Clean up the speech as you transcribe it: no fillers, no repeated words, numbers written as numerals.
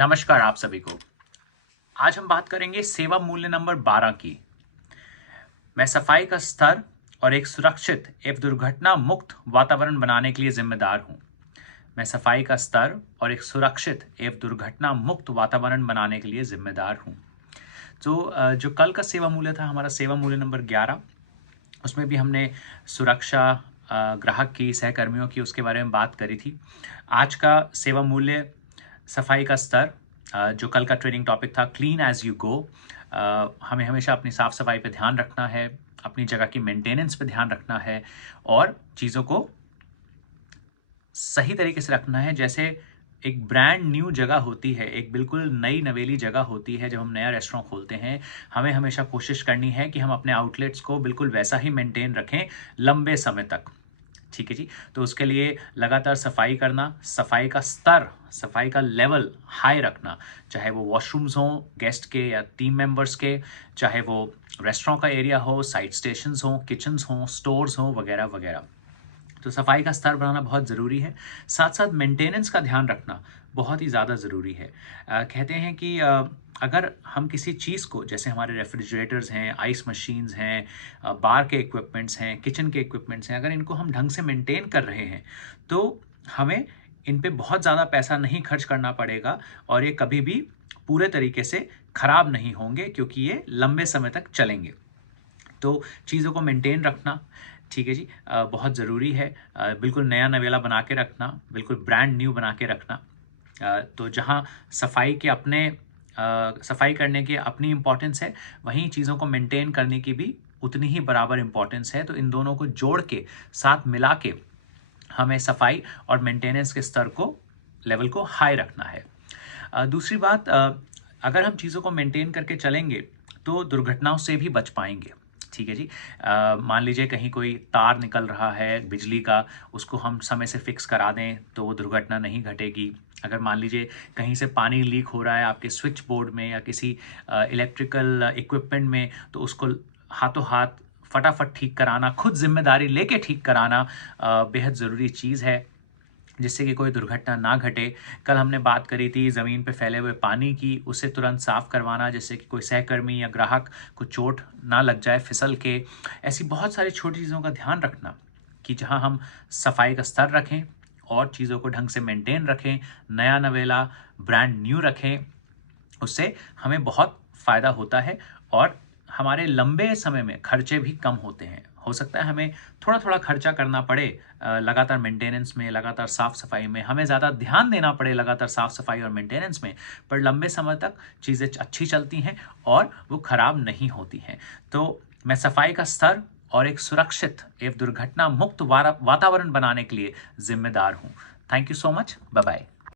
नमस्कार आप सभी को। आज हम बात करेंगे सेवा मूल्य नंबर 12 की। मैं सफाई का स्तर और एक सुरक्षित एवं दुर्घटना मुक्त वातावरण बनाने के लिए जिम्मेदार हूँ। मैं सफाई का स्तर और एक सुरक्षित एवं दुर्घटना मुक्त वातावरण बनाने के लिए जिम्मेदार हूँ। तो जो कल का सेवा मूल्य था, हमारा सेवा मूल्य नंबर 11, उसमें भी हमने सुरक्षा, ग्राहक की, सहकर्मियों की, उसके बारे में बात करी थी। आज का सेवा मूल्य सफाई का स्तर, जो कल का ट्रेनिंग टॉपिक था क्लीन एज यू गो। हमें हमेशा अपनी साफ सफाई पे ध्यान रखना है, अपनी जगह की मेंटेनेंस पे ध्यान रखना है और चीज़ों को सही तरीके से रखना है। जैसे एक ब्रांड न्यू जगह होती है, एक बिल्कुल नई नवेली जगह होती है, जब हम नया रेस्टोरेंट खोलते हैं, हमें हमेशा कोशिश करनी है कि हम अपने आउटलेट्स को बिल्कुल वैसा ही मेंटेन रखें लंबे समय तक। ठीक है जी। तो उसके लिए लगातार सफाई करना, सफाई का स्तर, सफाई का लेवल हाई रखना, चाहे वो वॉशरूम्स हों गेस्ट के या टीम मेंबर्स के, चाहे वो रेस्टोरेंट का एरिया हो, साइड स्टेशंस हों, किचन्स हों, स्टोर्स हों, वगैरह वगैरह। तो सफाई का स्तर बढ़ाना बहुत ज़रूरी है। साथ साथ मेंटेनेंस का ध्यान रखना बहुत ही ज़्यादा ज़रूरी है। कहते हैं कि अगर हम किसी चीज़ को, जैसे हमारे रेफ्रिजरेटर्स हैं, आइस मशीन्स हैं, बार के इक्विपमेंट्स हैं, किचन के इक्विपमेंट्स हैं, अगर इनको हम ढंग से मेंटेन कर रहे हैं तो हमें इन पे बहुत ज़्यादा पैसा नहीं खर्च करना पड़ेगा और ये कभी भी पूरे तरीके से ख़राब नहीं होंगे, क्योंकि ये लंबे समय तक चलेंगे। तो चीज़ों को मेंटेन रखना, ठीक है जी, बहुत ज़रूरी है। बिल्कुल नया नवेला बना के रखना, बिल्कुल ब्रांड न्यू बना के रखना। तो जहाँ सफाई के अपने सफाई करने की अपनी इम्पोर्टेंस है, वहीं चीज़ों को मेंटेन करने की भी उतनी ही बराबर इम्पोर्टेंस है। तो इन दोनों को जोड़ के, साथ मिला के, हमें सफाई और मेंटेनेंस के स्तर को, लेवल को हाई रखना है। दूसरी बात, अगर हम चीज़ों को मेंटेन करके चलेंगे तो दुर्घटनाओं से भी बच पाएंगे। ठीक है जी। मान लीजिए कहीं कोई तार निकल रहा है बिजली का, उसको हम समय से फिक्स करा दें तो वो दुर्घटना नहीं घटेगी। अगर मान लीजिए कहीं से पानी लीक हो रहा है आपके स्विच बोर्ड में या किसी इलेक्ट्रिकल इक्विपमेंट में, तो उसको हाथों हाथ फटाफट ठीक कराना, खुद जिम्मेदारी लेके ठीक कराना बेहद ज़रूरी चीज़ है, जिससे कि कोई दुर्घटना ना घटे। कल हमने बात करी थी ज़मीन पे फैले हुए पानी की, उसे तुरंत साफ़ करवाना, जिससे कि कोई सहकर्मी या ग्राहक को चोट ना लग जाए फिसल के। ऐसी बहुत सारी छोटी चीज़ों का ध्यान रखना कि जहाँ हम सफाई का स्तर रखें और चीज़ों को ढंग से मेंटेन रखें, नया नवेला ब्रांड न्यू रखें, उससे हमें बहुत फ़ायदा होता है और हमारे लंबे समय में खर्चे भी कम होते हैं। हो सकता है हमें थोड़ा-थोड़ा खर्चा करना पड़े लगातार मेंटेनेंस में, लगातार साफ-सफाई में, हमें ज़्यादा ध्यान देना पड़े लगातार साफ-सफाई और मेंटेनेंस में, पर लंबे समय तक चीज़ें अच्छी चलती हैं और वो खराब नहीं होती हैं। तो मैं सफाई का स्तर और एक सुरक्षित एवं दुर्घटना मुक्त वातावरण बनाने के लिए ज़िम्मेदार हूँ। Thank you so much. Bye-bye.